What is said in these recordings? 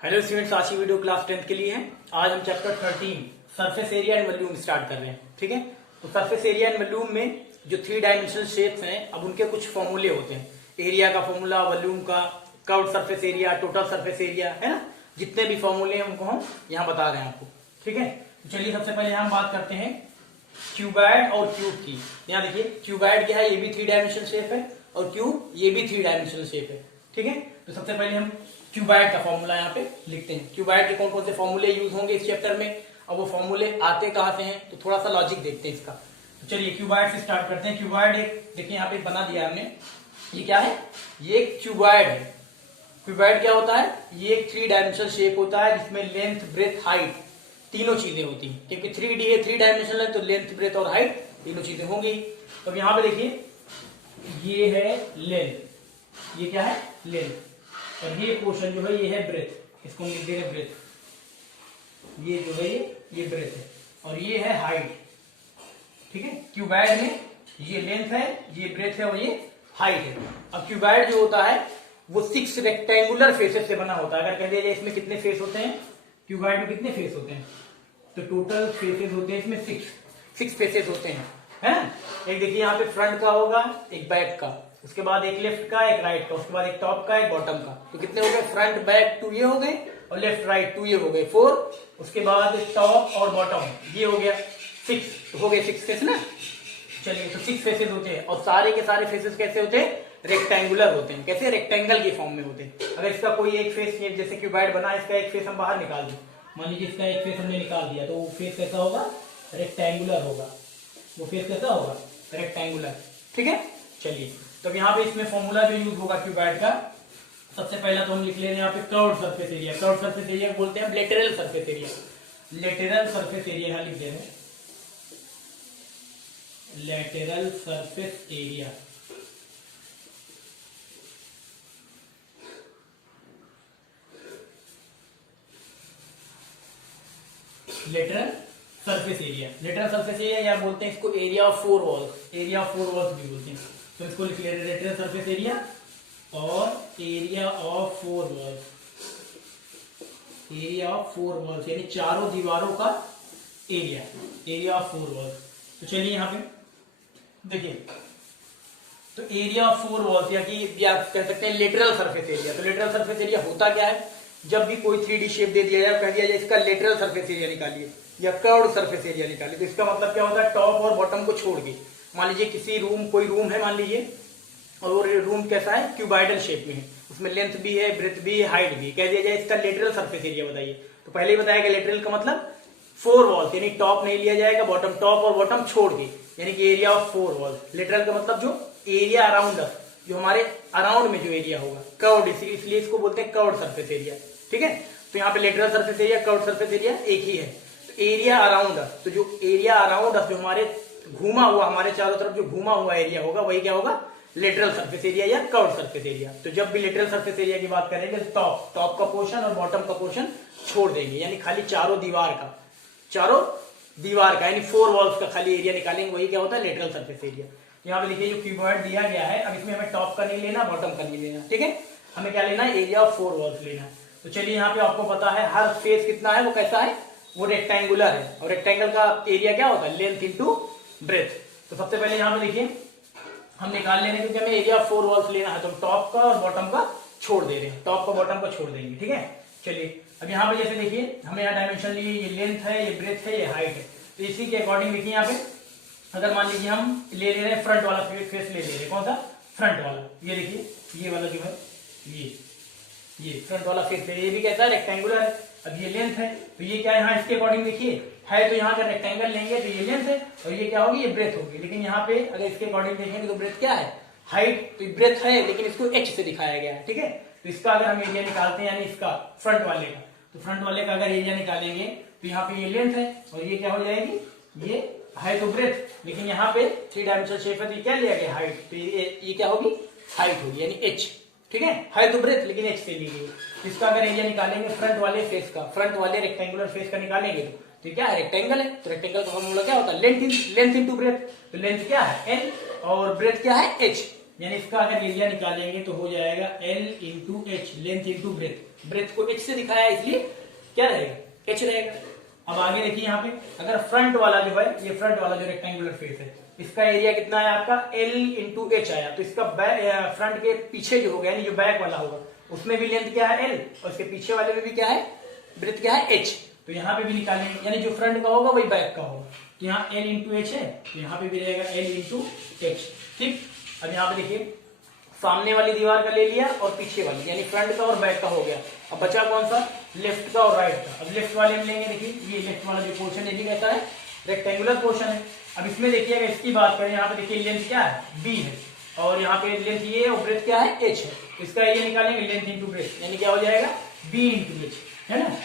Hello students, आज की video class 10th के लिए है। आज हम chapter 13 surface area and volume start कर रहे हैं। ठीक है, तो सरफेस एरिया एंड वॉल्यूम में जो 3 डायमेंशनल शेप्स हैं, अब उनके कुछ फॉर्मूले होते हैं। एरिया का फॉर्मूला, वॉल्यूम का, curved surface area, total surface area, है ना। जितने भी फॉर्मूले हैं उनको हम यहाँ बता रहे हैं आपको। ठीक है, तो चलिए सबसे पहले हम बात करते हैं क्यूबॉइड और क्यूब की। यहाँ देखिए, क्यूबॉइड क्या है, ये भी 3 डायमेंशनल शेप है, और क्यूब ये भी 3 डायमेंशनल शेप है। ठीक है, तो सबसे पहले हम क्यूबॉइड का फॉर्मूला यहाँ पे लिखते हैं। क्यूबॉइड के कौन कौन से फॉर्मूले यूज होंगे इस चैप्टर में, और वो फॉर्मूले आते कहाँ से हैं, तो थोड़ा सा लॉजिक देखते हैं इसका। तो चलिए क्यूबॉइड से स्टार्ट करते हैं। क्यूबॉइड एक देखिए यहाँ पे बना दिया हमने। ये क्या है, ये क्यूबॉइड है। क्यूबॉइड क्या होता है, ये एक 3 डायमेंशनल शेप होता है जिसमें लेंथ, ब्रेथ, हाइट तीनों चीजें होती हैं। क्योंकि 3D है, 3 डायमेंशनल है, तो लेंथ, ब्रेथ और हाइट तीनों चीजें होंगी। तो यहाँ पे देखिए, ये है लेंथ, ये क्या है लेंथ, और ये पोर्शन जो है ये है ब्रेथ। इसको हम लिख दे रहे ब्रेथ। ये जो है ये ब्रेथ है, और ये है हाइट। ठीक है, क्यूबॉइड में ये लेंथ है, ये ब्रेथ है, और ये हाइट है। अब क्यूबॉइड जो होता है वो 6 रेक्टेंगुलर फेसेस से बना होता है। अगर कह दिया जाए इसमें कितने फेस होते हैं, क्यूबॉइड में कितने फेस होते हैं, तो टोटल फेसेस होते हैं इसमें 6 फेसेस होते हैं, है ना। एक देखिए यहाँ पे फ्रंट का होगा, एक बैक का, उसके बाद एक लेफ्ट का, एक राइट का, उसके बाद एक टॉप का, एक बॉटम का। तो कितने हो गए, फ्रंट बैक 2 ये हो गए, और लेफ्ट राइट 2 ये हो गए 4। उसके बाद टॉप और बॉटम ये हो गया 6, हो गए 6 फेस ना। चलिए, तो 6 फेसेस होते हैं, और सारे के सारे फेसेस कैसे होते हैं, रेक्टेंगुलर होते हैं। कैसे, रेक्टेंगल के फॉर्म में होते हैं। अगर इसका कोई एक फेस, जैसे क्यूबॉइड बना, इसका एक फेस हम बाहर निकाल दें, मान लीजिए इसका एक फेस हमने निकाल दिया, तो वो फेस कैसा होगा, रेक्टेंगुलर होगा। वो फेस कैसा होगा, रेक्टेंगुलर। ठीक है, चलिए, तो यहाँ पे इसमें फॉर्मूला जो यूज होगा क्यूबॉइड का, सबसे पहला तो हम लिख ले रहे हैं यहाँ पे curved surface area. Curved surface area बोलते हैं lateral surface area. Lateral surface area यहाँ लिख दे रहे हैं, lateral surface area. Lateral surface area, lateral surface area या बोलते हैं इसको area of 4 walls. Area of 4 walls भी बोलते हैं। तो इसको लिख ले रहे हैं लेटरल सरफेस एरिया और area of 4 walls. Area of 4 walls यानी चारों दीवारों का एरिया, एरिया ऑफ 4 वॉल्स। तो चलिए यहाँ पे देखिए, तो एरिया ऑफ 4 वॉल्स या कि आप कह सकते हैं लेटरल सरफेस एरिया। तो लेटरल सरफेस एरिया होता क्या है, जब भी कोई 3D शेप दे दिया जाए, कह दिया जाए इसका लेटरल सरफेस एरिया निकालिए या कर्व्ड सरफेस एरिया निकालिए, तो इसका मतलब क्या होता है, टॉप और बॉटम को छोड़ के। मान लीजिए किसी रूम, कोई रूम है मान लीजिए, और वो रूम कैसा है, क्यूबॉइडल शेप में है, उसमें लेंथ भी है, ब्रेथ भी है, हाइट भी है। कह दिया जाए इसका लेटरल सरफेस एरिया बताइए, तो पहले ही बताया कि लेटरल का मतलब 4 वॉल्स, यानी टॉप नहीं लिया जाएगा, बॉटम, टॉप और बॉटम छोड़ के, यानी कि एरिया ऑफ 4 वॉल्स। लेटरल का मतलब जो एरिया अराउंड, जो हमारे अराउंड में जो एरिया होगा, कर्व्ड, इसलिए इसको बोलते हैं कर्व्ड सरफेस एरिया। ठीक है, तो यहाँ पे lateral surface area, curved surface area एक ही है। तो एरिया अराउंड, तो जो एरिया अराउंड जो हमारे घूमा हुआ, हमारे चारों तरफ जो घूमा हुआ एरिया होगा, वही क्या होगा, लेटरल सरफेस एरिया या कर्व्ड सरफेस एरिया। तो जब भी लेटरल सरफेस एरिया की बात करेंगे, टॉप का पोर्शन और बॉटम का पोर्शन छोड़ देंगे, यानी खाली चारों दीवार का यानी 4 वॉल्स का खाली एरिया निकालेंगे, वही क्या होता है, लेटरल सरफेस एरिया। यहाँ पे देखिए जो क्यूबॉइड दिया गया है, अब इसमें हमें टॉप का नहीं लेना, बॉटम का नहीं लेना। ठीक है, हमें क्या लेना है, एरिया ऑफ 4 वॉल्स लेना है। तो चलिए यहाँ पे आपको पता है हर फेस कितना है, वो कैसा है, वो रेक्टेंगुलर है, और रेक्टेंगल का एरिया क्या होता है, लेंथ इंटू ब्रेथ। तो सबसे पहले यहाँ पे देखिए हम निकाल ले रहे हैं, क्योंकि हमें एरिया ऑफ 4 वॉल्स लेना है, तो टॉप का और बॉटम का छोड़ दे रहे हैं, टॉप का बॉटम का छोड़ देंगे। ठीक है, चलिए अब यहाँ पे जैसे देखिए, हमें यहाँ डायमेंशन लिए, ये लेंथ है, ये ब्रेथ है, ये हाइट है, तो इसी के अकॉर्डिंग देखिए यहाँ पे, अगर मान लीजिए हम ले रहे हैं फ्रंट वाला फेस ले रहे हैं, कौन सा, फ्रंट वाला, ये देखिए ये वाला जो है, ये फ्रंट वाला फेस है, ये भी कैसा है, रेक्टेंगुलर है। अब ये लेंथ है, तो ये क्या है, यहाँ इसके अकॉर्डिंग देखिए है, तो यहाँ का रेक्टेंगल लेंगे तो ये लेंथ है, और ये क्या होगी, ये ब्रेथ होगी। लेकिन यहाँ पे अगर इसके अकॉर्डिंग देखेंगे तो ब्रेथ क्या है, हाइट, तो ब्रेथ है, लेकिन इसको h से दिखाया गया है। ठीक है, तो इसका अगर हम एरिया निकालते हैं, यानी इसका फ्रंट वाले का, तो फ्रंट वाले का अगर एरिया निकालेंगे, तो यहाँ पे ये लेंथ है, और ये क्या हो जाएगी, ये है तो ब्रेथ, लेकिन यहाँ पे 3 डायमेंशनल शेप है, तो ये क्या लिया गया, हाइट, तो ये क्या होगी, हाइट होगी, यानी h। ठीक है तो ब्रेथ, लेकिन h से ली गई। इसका अगर एरिया निकालेंगे फ्रंट वाले फेस का, फ्रंट वाले रेक्टेंगुलर फेस का निकालेंगे, तो क्या है, रेक्टेंगल है, तो रेक्टेंगल का फॉर्मूला क्या होता है, लेंथ इंटू ब्रेथ। तो लेंथ क्या है, n, और ब्रेथ क्या है, h। यानी इसका अगर एरिया निकालेंगे तो हो जाएगा L into H, length into breadth. Breadth को h से दिखाया इसलिए क्या रहेगा, h रहेगा। अब आगे देखिए यहाँ पे अगर फ्रंट वाला जो है, ये फ्रंट वाला जो रेक्टेंगुलर फेस है, इसका एरिया कितना है आपका L इंटू एच आया, तो इसका फ्रंट के पीछे जो होगा यानी जो बैक वाला होगा उसमें भी लेंथ क्या है L, और इसके पीछे वाले में भी क्या है, ब्रेथ क्या है h। तो यहाँ पे भी निकालेंगे, यानी जो फ्रंट का होगा वही बैक का होगा। तो यहाँ L इंटू एच है, तो यहाँ पे भी रहेगा L इंटू एच। ठीक, अब यहाँ पे देखिए सामने वाली दीवार का ले लिया और पीछे वाली, यानी फ्रंट का और बैक का हो गया। अब बचा कौन सा, लेफ्ट का और राइट का। अब लेफ्ट वाले में लेंगे, देखिए ये लेफ्ट वाला जो पोर्शन है ये कहता है रेक्टेंगुलर पोर्शन है। अब इसमें देखिए अगर इसकी बात करें, यहाँ पे देखिए लेंथ क्या है, b है, और यहाँ पे लेंथ ये है और ब्रेथ क्या है, h है। इसका एरिया निकालेंगे लेंथ इंटू ब्रेथ, यानी क्या हो जाएगा b इंटू एच, है ना,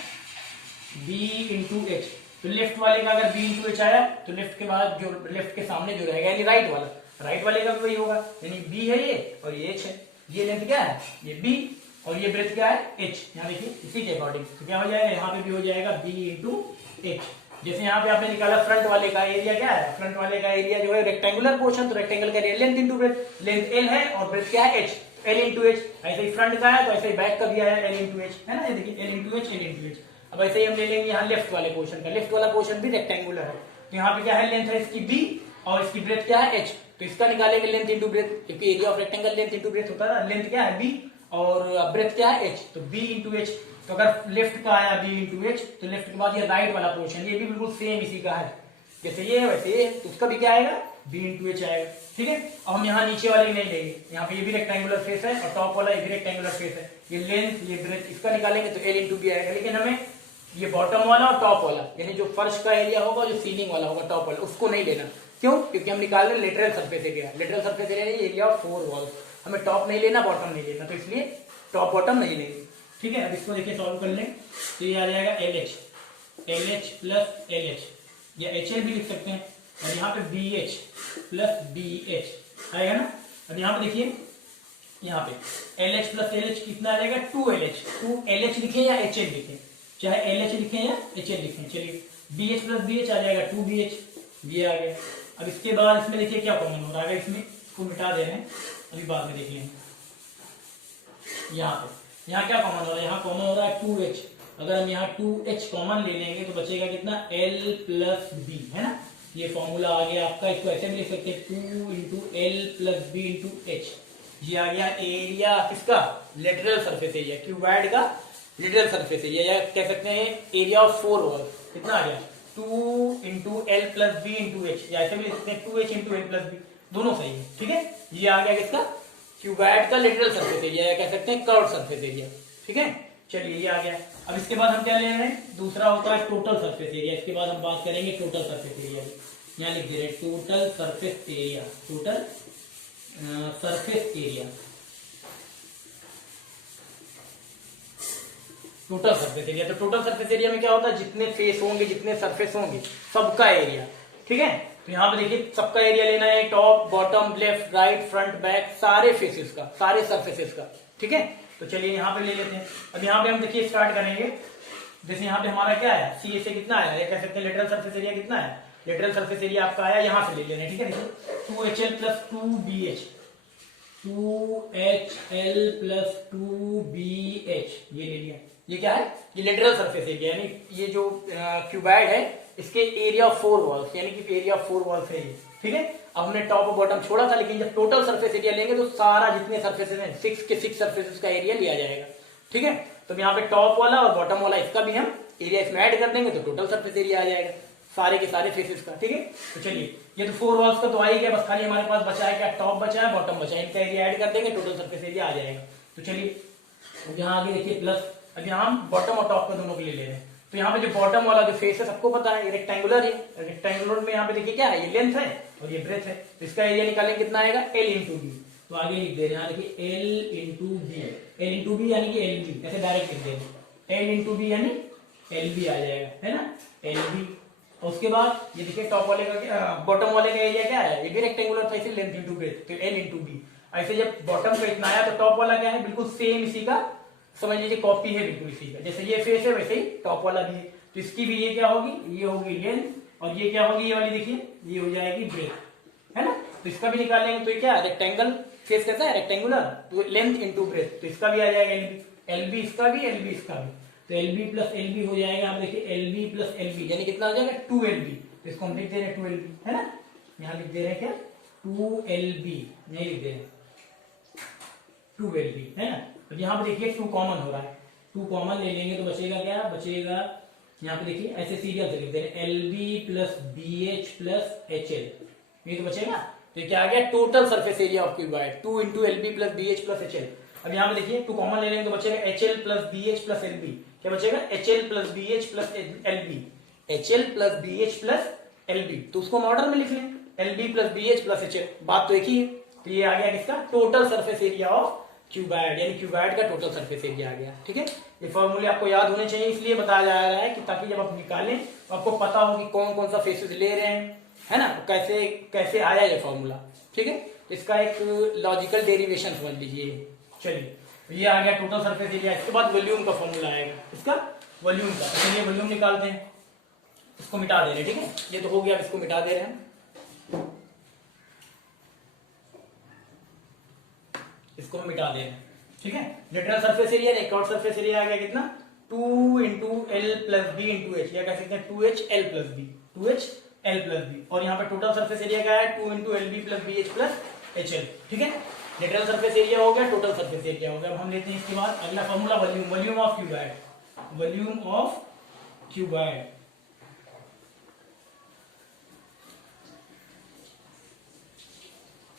b इंटू एच। तो लेफ्ट वाले का अगर b इंटू एच आया तो लेफ्ट के बाद जो लेफ्ट के सामने जो रहेगा यानी राइट वाला, राइट वाले का भी वही होगा, यानी b है ये और ये h है। ये लेंथ क्या है, ये b, और ये ब्रेथ क्या है, h। यहाँ देखिए इसी के अकॉर्डिंग तो क्या हो जाएगा, यहाँ पे भी हो जाएगा b इंटू एच। जैसे यहाँ पे आपने निकाला फ्रंट वाले का एरिया क्या है, फ्रंट वाले का एरिया जो है रेक्टेंगुलर पोर्शन, तो रेक्टेंगल का area length into breath, length l है और ब्रेथ क्या है, h, l इंटू एच। ऐसे ही फ्रंट का है तो ऐसे ही बैक का भी आया l इंटू एच, है ना, ये देखिए l into H, l into H. अब ऐसे ही हम ले लेंगे यहाँ लेफ्ट वाले पोर्शन का, लेफ्ट वाला पोर्शन भी रेक्टेंगुलर है, तो यहाँ पे क्या है, लेंथ है इसकी b और इसकी ब्रेथ क्या है, h। तो इसका निकालेंगे लेंथ इंटू ब्रेथ, क्योंकि area of rectangle length into breath होता है। लेंथ क्या है b और ब्रेथ क्या है, h, तो b इंटू एच। तो अगर लेफ्ट का आया b इंटू एच, तो लेफ्ट के बाद ये राइट वाला पोर्शन ये भी बिल्कुल सेम इसी का है, जैसे ये है वैसे ये, तो उसका भी क्या आएगा, b इंटू एच आएगा। ठीक है, अब हम यहाँ नीचे वाले नहीं लेंगे, यहाँ पे ये भी रेक्टेंगुलर फेस है और टॉप वाला ये भी रेक्टेंगुलर फेस है, ये लेंथ ये ब्रेथ इसका निकालेंगे तो l इंटू बी आएगा। लेकिन हमें ये बॉटम वाला और टॉप वाला, यानी जो फर्श का एरिया होगा, जो सीलिंग वाला होगा टॉप वाला, उसको नहीं लेना। क्यों, क्योंकि हम निकाल रहे lateral surface area, lateral surface area of 4 walls, हमें टॉप नहीं लेना बॉटम नहीं लेना, तो इसलिए टॉप बॉटम नहीं लेंगे। ठीक है, अब इसको देखिए सॉल्व कर लें, तो ये आ जाएगा LH प्लस LH, या HL भी लिख सकते हैं, और यहाँ पे BH प्लस BH आएगा ना। अब यहाँ पे देखिए, यहाँ पे LH प्लस LH कितना आ जाएगा, 2LH, 2LH लिखें या HL लिखें, चाहे LH लिखें या HL लिखें। चलिए BH प्लस BH आ जाएगा 2BH, ये आ गया। अब इसके बाद इसमें देखिए क्या कॉमन हो रहा है, इसमें इसको मिटा दे रहे हैं, अभी बाद में देख लेंगे। यहाँ पे यहाँ क्या कॉमन हो रहा है, यहाँ कॉमन हो रहा है 2H, अगर हम यहाँ 2H कॉमन ले लेंगे तो बचेगा कितना, L प्लस B, है ना। ये फॉर्मूला आ गया आपका, इसको ऐसे भी लिख सकते हैं 2 into L plus B into H। ये आ गया एरिया किसका, लेटरल सरफेस एरिया, क्यूबॉइड का लेटरल सरफेस एरिया, या कह सकते हैं एरिया ऑफ 4 वॉल। कितना आ गया, 2 into L plus B into H, या ऐसे भी लिख सकते हैं 2H into L plus B, दोनों सही है। ठीक है, ये आ गया किसका, क्यूबॉइड का लेटरल सरफेस एरिया, या कह सकते हैं कर्व सरफेस एरिया। ठीक है, चलिए ये आ गया। अब इसके बाद हम क्या ले रहे हैं, दूसरा होता है टोटल सरफेस एरिया। इसके बाद हम बात करेंगे टोटल सरफेस एरिया की, यहाँ लिख दे रहे हैं total surface area, total surface area, total surface area. तो टोटल सरफेस एरिया में क्या होता है, जितने फेस होंगे, जितने सरफेस होंगे, सबका एरिया। ठीक है, तो यहाँ पे देखिए सबका एरिया लेना है, top bottom left right front back, सारे फेसेस का, सारे सरफेसेस का। ठीक है, तो चलिए यहाँ पे ले लेते हैं। अब यहाँ पे हम देखिए स्टार्ट करेंगे, जैसे यहाँ पे हमारा क्या है, सी से कितना आया, ये कह सकते हैं लेटरल सरफेस एरिया कितना है, लेटरल सरफेस एरिया आपका आया, यहाँ से ले लेना है। ठीक है, देखिए 2HL plus 2BH, 2HL plus 2BH, ये ले लिया। ये क्या है, ये लेटरल सरफेस एरिया, यानी ये जो क्यूबॉइड है इसके एरिया ऑफ 4 वॉल्स, यानी कि एरिया ऑफ 4 वॉल्स है ये। ठीक है, अब हमने टॉप और बॉटम छोड़ा था, लेकिन जब टोटल सरफेस एरिया लेंगे तो सारा जितने सरफेसेस हैं 6 के 6 सरफेसेस का एरिया लिया जाएगा। ठीक है, तो यहाँ पे टॉप वाला और बॉटम वाला इसका भी हम एरिया इसमें ऐड कर देंगे तो टोटल सरफेस एरिया आ जाएगा सारे के सारे फेसेस का। ठीक है, तो चलिए ये तो 4 वॉल्स का तो आ ही गया, बस खाली हमारे पास बचा है क्या, टॉप बचा है बॉटम बचा है, इनका एरिया ऐड कर देंगे टोटल सरफेस एरिया आ जाएगा। तो चलिए यहाँ आगे देखिए प्लस, अब यहाँ हम बॉटम और टॉप का दोनों के लिए ले रहे हैं। तो यहाँ पे जो बॉटम वाला जो फेस है सबको पता है, ये रेक्टेंगुलर है, रेक्टेंगुलर में यहाँ पे देखिए क्या है, ये लेंथ है और ये ब्रेथ है, तो इसका एरिया निकालेंगे कितना आएगा, L इंटू बी। तो आगे लिख दे रहे हैं, यहाँ देखिए L into B, L into B यानी कि LB, ऐसे डायरेक्ट लिख दे रहे हैं, L इंटू बी यानी LB आ जाएगा, है ना, LB। और उसके बाद ये देखिए टॉप वाले का, बॉटम वाले का एरिया क्या है, ये भी रेक्टेंगुलर था, इसे लेंथ इंटू ब्रेथ, तो L इंटू बी। ऐसे जब बॉटम का इतना आया तो टॉप वाला क्या है, बिल्कुल सेम इसी का, समझ लीजिए कॉपी है बिल्कुल इसी का, जैसे ये फेस है वैसे ही टॉप वाला भी है, तो इसकी भी ये क्या होगी, ये होगी लेंथ, और ये क्या होगी, ये वाली देखिए ये हो जाएगी ब्रेथ, है ना। तो इसका भी निकालेंगे, तो ये क्या है, रेक्टेंगल फेस कैसा है, रेक्टेंगुलर, तो लेंथ इंटू ब्रेथ, तो इसका भी आ जाएगा एलबी, एलबी इसका भी, एलबी इसका भी, तो एलबी प्लस एलबी हो जाएगा, आप देखिए एलबी प्लस एलबी यानी कितना हो जाएगा 2LB, तो इसको हम लिख दे रहे हैं 2LB, है ना, यहाँ लिख दे रहे हैं क्या 2LB, नहीं लिख दे रहे 2LB, है ना। तो यहाँ पे देखिए 2 कॉमन हो रहा है, 2 कॉमन ले लेंगे तो बचेगा क्या, बचेगा यहाँ पे देखिए ऐसे सीरियल से लिख दे रहे LB plus BH plus HL, ये तो बचेगा, तो ये क्या आ गया total surface area of cuboid 2 into LB plus BH plus HL। अब यहाँ पे देखिए 2 कॉमन ले लेंगे तो बचेगा HL plus BH plus LB, क्या बचेगा HL plus BH plus LB, HL plus BH plus LB, तो उसको हम ऑर्डर में लिख लें LB plus BH plus HL, बात तो एक ही है, तो ये आ गया किसका total surface area of cuboid, यानी क्यूबॉइड का टोटल सरफेस एरिया आ गया, ठीक है। ये फॉर्मूले आपको याद होने चाहिए, इसलिए बताया जा रहा है कि ताकि जब आप निकालें तो आपको पता हो कि कौन कौन सा फेसेस ले रहे हैं, है ना, कैसे कैसे आया ये फॉर्मूला, ठीक है। इसका एक लॉजिकल डेरिवेशन समझ लीजिए। चलिए ये आ गया टोटल सरफेस एरिया, इसके बाद वॉल्यूम का फॉर्मूला आएगा, इसका वॉल्यूम का, तो चलिए वॉल्यूम निकालते हैं, इसको मिटा दे रहे हैं, ठीक है, ये तो हो गया, इसको मिटा दे रहे हैं, इसको हम मिटा दे रहे हैं, ठीक है। लेटरल सरफेस एरिया, एक और सरफेस एरिया आ गया कितना 2 into L plus B into H, या कह सकते हैं 2H L plus B, 2H L plus B, और यहाँ पे टोटल सरफेस एरिया क्या है 2 into LB plus BH plus HL, ठीक है। लेटरल सरफेस एरिया हो गया, टोटल सरफेस एरिया हो गया। अब हम लेते हैं इसके बाद अगला formula volume, volume of cuboid, volume of cuboid,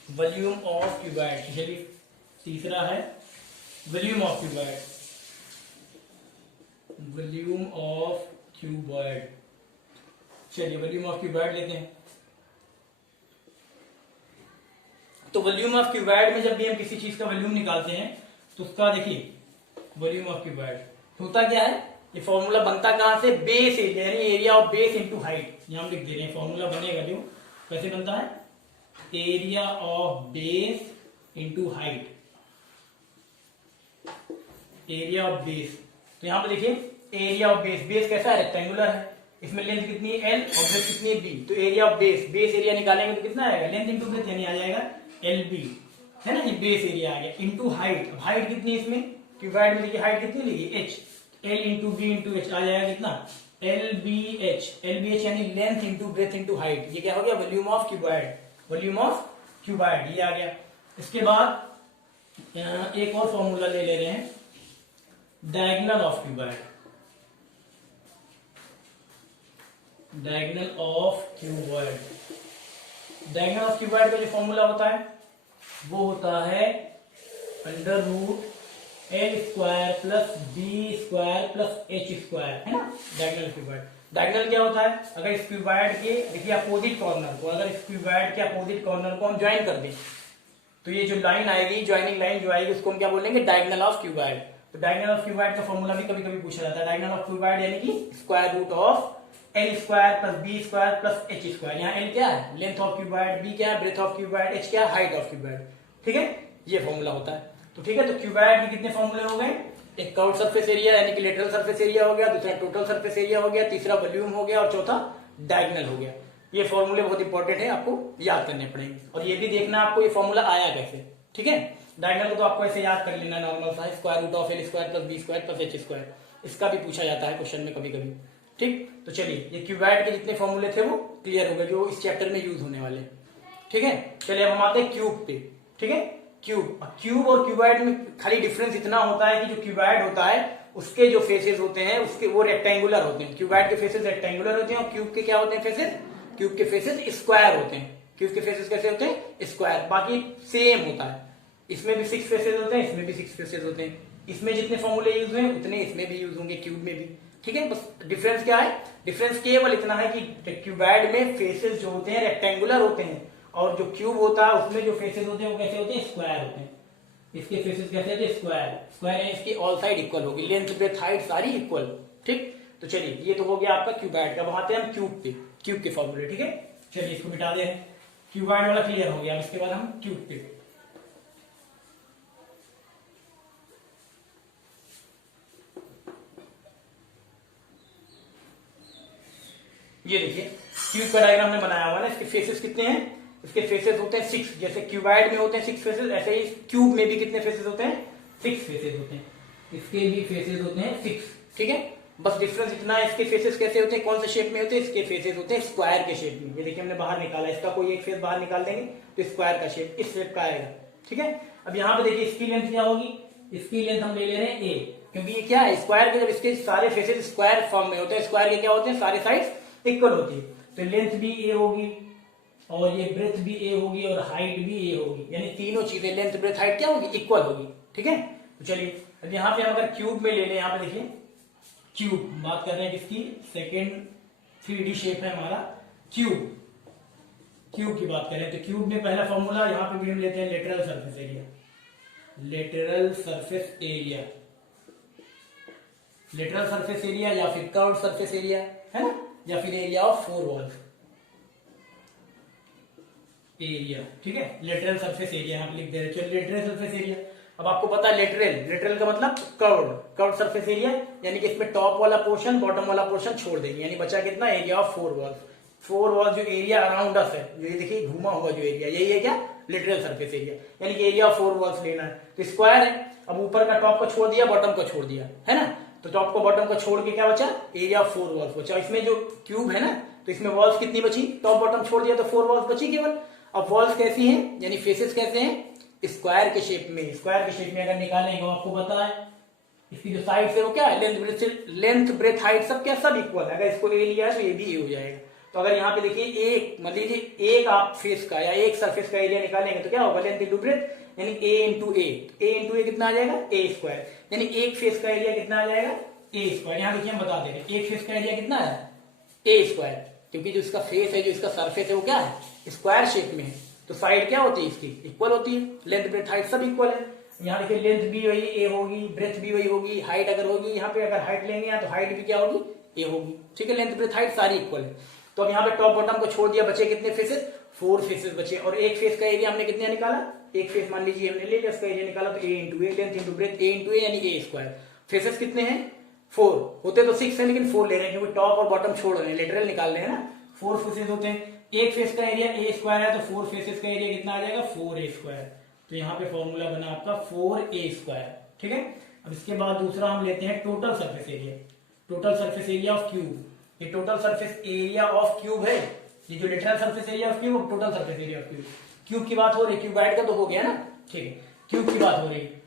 volume of cuboid, चलिए तीसरा है volume of cuboid, volume of cuboid, चलिए वॉल्यूम ऑफ क्यूबॉइड लेते हैं। तो वॉल्यूम ऑफ क्यूबॉइड में जब भी हम किसी चीज का वॉल्यूम निकालते हैं तो उसका देखिए वॉल्यूम ऑफ क्यूबॉइड होता क्या है, ये फॉर्मूला बनता कहां से, बेस एरिया यानी area of base into height, यहां हम लिख दे रहे हैं फॉर्मूला बनेगा जो कैसे बनता है, area of base into height, area of base, तो यहां पे देखिए एरिया ऑफ बेस, बेस कैसा है रेक्टेंगुलर है, इसमें लेंथ कितनी है L और ब्रेथ कितनी है B, तो area of base, base area निकालेंगे तो कितना आएगा लेंथ इंटू ब्रेथ यानी आ जाएगा LB, है ना, ये बेस एरिया आ गया, इंटू हाइट, अब हाइट कितनी इसमें क्यूबॉइड में देखिए हाइट कितनी लगी H, L into B into H आ जाएगा कितना LBH, LBH यानी length into breath into height, ये क्या हो गया volume of cuboid, volume of cuboid ये आ गया। इसके बाद एक और फॉर्मूला ले ले रहे हैं diagonal of cuboid, diagonal of cuboid, diagonal of cuboid का जो फॉर्मूला होता है वो होता है under root L square plus B square plus H square, है ना, डायगोनल क्यूबॉइड। डायगोनल क्या होता है, अगर इस क्यूबॉइड के देखिए अपोजिट कॉर्नर को, अगर इस क्यूबॉइड के अपोजिट कॉर्नर को हम ज्वाइन कर दें तो ये जो लाइन आएगी, ज्वाइनिंग लाइन जो आएगी उसको हम क्या बोलेंगे डायगोनल ऑफ क्यूबॉइड। तो डायगोनल ऑफ क्यूबॉइड का फॉर्मूला भी कभी कभी पूछा जाता है, डायगोनल ऑफ क्यूबॉइड यानी कि square root of L square plus B square plus H square, यहाँ L क्या है लेंथ ऑफ क्यूबॉइड, B क्या है ब्रेथ ऑफ क्यूबॉइड, H क्या है हाइट ऑफ क्यूबॉइड, ठीक है, ये फॉर्मूला होता है। तो ठीक है, तो क्यूबॉइड के कितने फॉर्मूले हो गए, एक कर्व्ड सरफेस एरिया यानी कि लेटरल सरफेस एरिया हो गया, दूसरा टोटल सरफेस एरिया हो गया, तीसरा वॉल्यूम हो गया और चौथा डायगोनल हो गया। ये फॉर्मूले बहुत इंपॉर्टेंट है, आपको याद करने पड़ेंगे और ये भी देखना आपको ये फॉर्मूला आया कैसे, ठीक है। डायगोनल को तो आपको ऐसे याद कर लेना नॉर्मल सा, square root of L square plus B square plus H square, इसका भी पूछा जाता है क्वेश्चन में कभी कभी, ठीक। तो चलिए ये क्यूबॉइड के जितने फॉर्मूले थे वो क्लियर हो गए जो इस चैप्टर में यूज होने वाले, ठीक है। चलिए अब हम आते हैं क्यूब पे, ठीक है। क्यूब और क्यूबॉइड में खाली डिफरेंस इतना होता है कि जो क्यूबॉइड होता है उसके जो फेसेस होते हैं उसके वो रेक्टेंगुलर होते हैं, क्यूबॉइड के फेसेस रेक्टेंगुलर होते हैं और क्यूब के क्या होते हैं फेसेस, क्यूब के फेसेस स्क्वायर होते हैं। क्यूब के फेसेस कैसे होते हैं स्क्वायर, बाकी सेम होता है, इसमें भी 6 फेसेस होते हैं, इसमें भी 6 फेसेस होते हैं, इसमें जितने फॉर्मूले यूज हुए उतने इसमें भी यूज होंगे क्यूब में भी, ठीक है। बस डिफरेंस क्या है, डिफरेंस केवल इतना है कि क्यूबॉइड में फेसेस जो होते हैं रेक्टेंगुलर होते हैं और जो क्यूब होता है उसमें जो फेसेस होते हैं वो कैसे होते हैं स्क्वायर होते हैं, इसके फेसेस कैसे होते हैं स्क्वायर, स्क्वायर है इसकी ऑल साइड इक्वल होगी, लेंथ ब्रेथ हाइट सारी इक्वल, ठीक। तो चलिए ये तो हो गया आपका क्यूबॉइड का। अब आते हैं हम क्यूब पे, क्यूब के फॉर्मूले, ठीक है। चलिए इसको मिटा दे, क्यूबॉइड वाला क्लियर हो गया, इसके बाद हम क्यूब पे, ये देखिए क्यूब का डायग्राम में बनाया हुआ है ना, इसके फेसेस कितने हैं, उसके फेसेस होते हैं 6। जैसे क्यूबाइड में होते हैं 6 फेसेस, ऐसे ही क्यूब में भी कितने फेसेस होते हैं? 6 फेसेस होते हैं। इसके भी फेसेस होते हैं 6। ठीक है, बस डिफरेंस इतना है, इसके फेसेस कैसे होते हैं, कौन से शेप में होते हैं? इसके फेसेस होते हैं स्क्वायर के शेप में। ये देखिए हमने बाहर निकाला, इसका कोई एक फेस बाहर निकाल देंगे तो स्क्वायर का शेप इस शेप का आएगा। ठीक है, अब यहाँ पे देखिए इसकी लेंथ क्या होगी? इसकी लेंथ हम ले ले रहे हैं ए, क्योंकि ये क्या है, स्क्वायर के जब इसके सारे फेसेस स्क्वायर फॉर्म में होते हैं, स्क्वायर के क्या होते हैं, सारे साइड्स इक्वल होती है, तो लेंथ भी ए होगी और ये ब्रेथ भी ए होगी और हाइट भी ए होगी, यानी तीनों चीजें लेंथ ब्रेथ हाइट क्या होगी? इक्वल होगी। ठीक है, तो चलिए अब यहाँ पे हम अगर क्यूब में ले लें, यहाँ पे देखिए क्यूब बात कर रहे हैं किसकी? सेकेंड 3D शेप है हमारा क्यूब। क्यूब की बात करें तो क्यूब में पहला फॉर्मूला यहाँ पे भी हम लेते हैं lateral surface area. Lateral surface area, lateral surface area या फिर कर्व्ड सरफेस एरिया है ना, या फिर एरिया ऑफ 4 वॉल्स एरिया। ठीक है, लेटरल सरफेस एरिया यहाँ पे लिख दे रहे हैं। लेटरल सरफेस एरिया, अब आपको पता है लेटरल, लेटरल का मतलब कर्व्ड सरफेस एरिया, यानी कि इसमें टॉप वाला पोर्शन बॉटम वाला पोर्शन छोड़ देंगे, यानी बचा कितना? Area of 4 walls. 4 वॉल्स जो एरिया अराउंड अस है, जो ये देखिए घूमा हुआ जो एरिया, यही है क्या? लेटरल सरफेस एरिया, यानी कि एरिया ऑफ 4 वॉल्स लेना है। तो स्क्वायर है, अब ऊपर का टॉप को छोड़ दिया, बॉटम को छोड़ दिया, है ना, तो टॉप को बॉटम को छोड़ के क्या बचा? एरिया ऑफ 4 वॉल्स बचा। इसमें जो क्यूब है ना, तो इसमें वॉल्स कितनी बची? टॉप बॉटम छोड़ दिया तो 4 वॉल्स बची केवल। अब वॉल्स कैसी हैं, यानी फेसेस कैसे हैं? स्क्वायर के शेप में। स्क्वायर के शेप में अगर निकालेंगे, आपको पता है इसकी जो साइड है वो क्या है? लेंथ ब्रेथ हाइट सब क्या? सब इक्वल है। अगर इसको ए लिया है तो ये भी ए हो जाएगा। तो अगर यहाँ पे देखिए एक, मान लीजिए एक आप फेस का या एक सरफेस का एरिया निकालेंगे तो क्या होगा? लेंथ इंटू ब्रेथ, यानी ए इंटू ए। ए इंटू ए कितना आ जाएगा? ए स्क्वायर, यानी एक फेस का एरिया कितना आ जाएगा? ए स्क्वायर। यहाँ देखिए हम बता दे रहे हैं एक फेस का एरिया कितना है? ए स्क्वायर, क्योंकि जो इसका फेस है, जो इसका सरफेस है वो क्या है? स्क्वायर शेप में है, तो साइड क्या होती है इसकी? इक्वल होती है। लेंथ ब्रेथ हाइट सब इक्वल है। यहाँ देखिए लेंथ भी वही ए होगी, ब्रेथ भी वही होगी, हाइट अगर होगी यहाँ पे, अगर हाइट लेंगे यहाँ तो हाइट भी क्या होगी? ए होगी। ठीक है, लेंथ ब्रेथ हाइट सारी इक्वल है। तो अब यहाँ पे टॉप बॉटम को छोड़ दिया, बचे कितने फेसेस? 4 फेसेस बचे। और एक फेस का एरिया हमने कितना निकाला? एक फेस मान लीजिए हमने ले लिया, उसका एरिया निकाला तो ए इंटू ए, लेंथ इंटू ब्रेथ ए इंटू ए, यानी ए स्क्वायर। फेसेस कितने हैं? 4 होते तो 6 है, लेकिन 4 ले रहे हैं क्योंकि टॉप और बॉटम छोड़ रहे हैं, लेटरल निकाल रहे हैं ना। 4 फेसेस होते हैं। एक फेस का एरिया ए स्क्वायर है, तो 4 फेसेस का एरिया कितना आ जाएगा? 4a square. तो यहाँ पे फॉर्मूला बना आपका 4a स्क्वायर। ठीक है, अब इसके बाद दूसरा हम लेते हैं total surface area. Total surface area of cube, ये total surface area of cube है। ये जो lateral surface area of cube, total surface area of cube. Cube की बात हो रही है, क्यूबाइड का तो हो गया ना। ठीक है, क्यूब की बात हो रही है।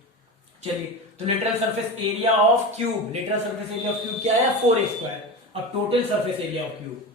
चलिए, तो lateral surface area of cube, lateral surface area of cube क्या है? 4a square. अब total surface area of cube,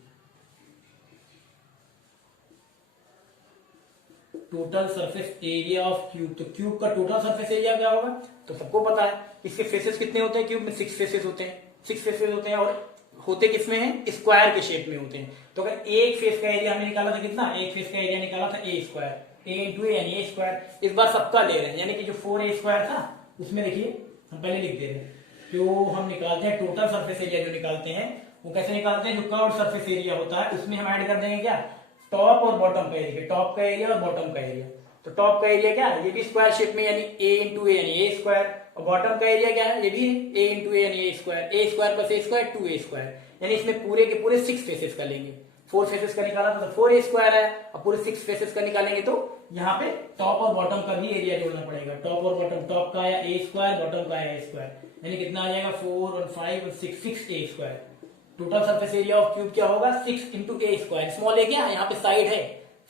total surface area of cube, तो क्यूब का टोटल सरफेस एरिया क्या होगा? तो सबको पता है इसके फेसेस कितने होते हैं? क्यूब में 6 फेसेस होते हैं। 6 फेसेस होते हैं और होते किसमें हैं? स्क्वायर के शेप में होते हैं। तो अगर एक फेस का एरिया हमने निकाला था कितना? एक फेस का एरिया निकाला था ए स्क्वायर, ए इंटू ए यानी ए स्क्वायर। इस बार सबका ले रहे हैं, यानी कि जो 4a स्क्वायर था उसमें देखिए हम पहले लिख दे रहे हैं, जो हम निकालते हैं टोटल सरफेस एरिया जो निकालते हैं वो कैसे निकालते हैं? जो कर्व्ड सरफेस एरिया होता है उसमें हम ऐड कर देंगे क्या? टॉप और बॉटम का एरिया, टॉप का एरिया और बॉटम का एरिया। तो टॉप का एरिया क्या है? ये भी स्क्वायर शेप में, यानी ए इंटू ए यानी ए स्क्वायर। और बॉटम का एरिया क्या है? ये भी ए इंटू ए यानी ए स्क्वायर। ए स्क्वायर प्लस ए स्क्वायर 2a स्क्वायर, यानी इसमें पूरे के पूरे 6 फेसेस का लेंगे। 4 फेसेस का निकाला था तो 4a स्क्वायर है, और पूरे 6 फेसेस का निकालेंगे तो यहाँ पे टॉप और बॉटम का भी एरिया जोड़ना पड़ेगा। टॉप और बॉटम, टॉप का आया ए स्क्वायर, बॉटम का आया ए स्क्वायर, यानी कितना आ जाएगा? 4 और 5 और 6a square. Total surface area of cube क्या होगा? 6 इंटू ए स्क्वायर। स्मॉल ए क्या है? यहाँ पे साइड है,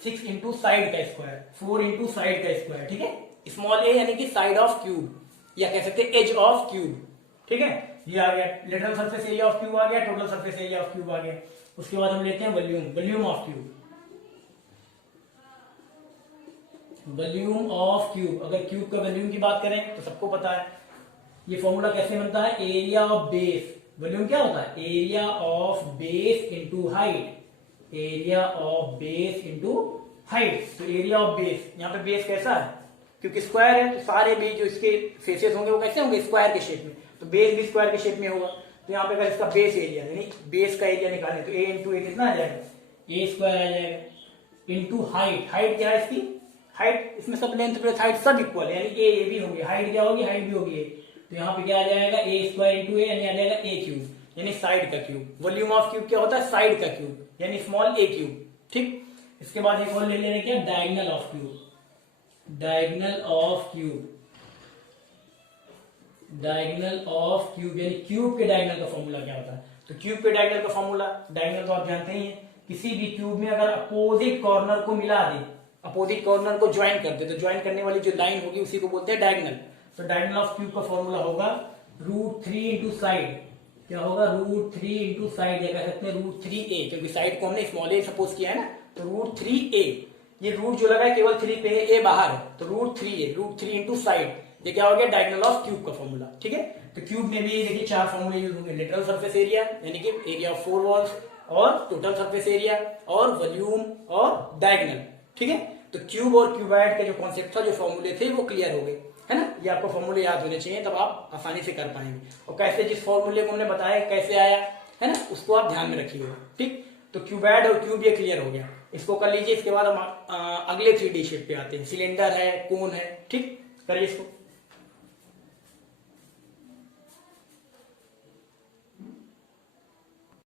6 इंटू साइड का स्क्वायर, 4 इंटू साइड का स्क्वायर। ठीक है, स्मॉल ए यानी कि साइड ऑफ क्यूब, या कह सकते हैं एज ऑफ क्यूब। ठीक है, ये आ गया lateral surface area of cube आ गया, total surface area of cube आ गया। उसके बाद हम लेते हैं volume, volume of cube. Volume of cube, अगर क्यूब का वॉल्यूम की बात करें तो सबको पता है ये फॉर्मूला कैसे बनता है? Area of base. वॉल्यूम क्या होता है? Area of base into height, area of base into height. तो एरिया ऑफ बेस, यहाँ पे बेस कैसा है? क्योंकि स्क्वायर है तो सारे भी जो इसके फेसेस होंगे वो कैसे होंगे? स्क्वायर के शेप में, तो बेस भी स्क्वायर के शेप में होगा। तो यहाँ पे अगर इसका बेस एरिया यानी बेस का एरिया निकालें तो ए इंटू ए कितना आ जाएगा? ए स्क्वायर आ जाएगा, इंटू हाइट। हाइट क्या है इसकी? हाइट, इसमें सब लेंथ ब्रेथ हाइट सब इक्वल है, यानी ए भी होगी, हाइट क्या होगी? हाइट भी होगी ए। तो यहाँ पे क्या आ जाएगा? ए स्क्वायर इंटू ए यानी आ जाएगा ए क्यूब, यानी साइड का क्यूब। वॉल्यूम ऑफ क्यूब क्या होता है? साइड का क्यूब, यानी स्मॉल ए क्यूब। ठीक, इसके बाद एक और ले लेंगे क्या, diagonal of cube. Diagonal of cube, diagonal of cube यानी क्यूब के डायगोनल का फॉर्मूला क्या होता है। तो क्यूब के डायगोनल का फॉर्मूला, डायगोनल तो आप जानते ही हैं, किसी भी क्यूब में अगर अपोजिट कॉर्नर को मिला दे, अपोजिट कॉर्नर को ज्वाइन कर दे, तो ज्वाइन करने वाली जो लाइन होगी उसी को बोलते हैं डायगोनल। तो डायगोनल ऑफ क्यूब का फॉर्मूला होगा √3 इंटू साइड, क्या होगा, √3 इंटू साइड, या कह सकते हैं √3a, क्योंकि साइड को हमने स्मॉल ए सपोज किया है ना, तो √3a, ये रूट जो लगा है केवल 3 पे है, ए बाहर है, तो √3 इंटू साइड, ये क्या हो गया, डायगोनल ऑफ क्यूब का फॉर्मूला। ठीक है, तो क्यूब में भी देखिए 4 फॉर्मूले यूज होंगे, लिटरल सरफेस एरिया यानी कि एरिया ऑफ 4 वॉल्स, और टोटल सरफेस एरिया, और वॉल्यूम, और डायगोनल। ठीक है, तो क्यूब और क्यूबाइड का जो कॉन्सेप्ट था, जो फॉर्मूले थे, वो क्लियर हो गए, है ना। ये आपको फॉर्मूले याद होने चाहिए, तब आप आसानी से कर पाएंगे। और कैसे, जिस फॉर्मूले को हमने बताया कैसे आया है ना, उसको आप ध्यान में रखिएगा। ठीक, तो क्यूबाइड और क्यूब ये क्लियर हो गया, इसको कर लीजिए। इसके बाद हम अगले 3D शेप पे आते हैं, सिलेंडर है, कोन है। ठीक, करिए इसको।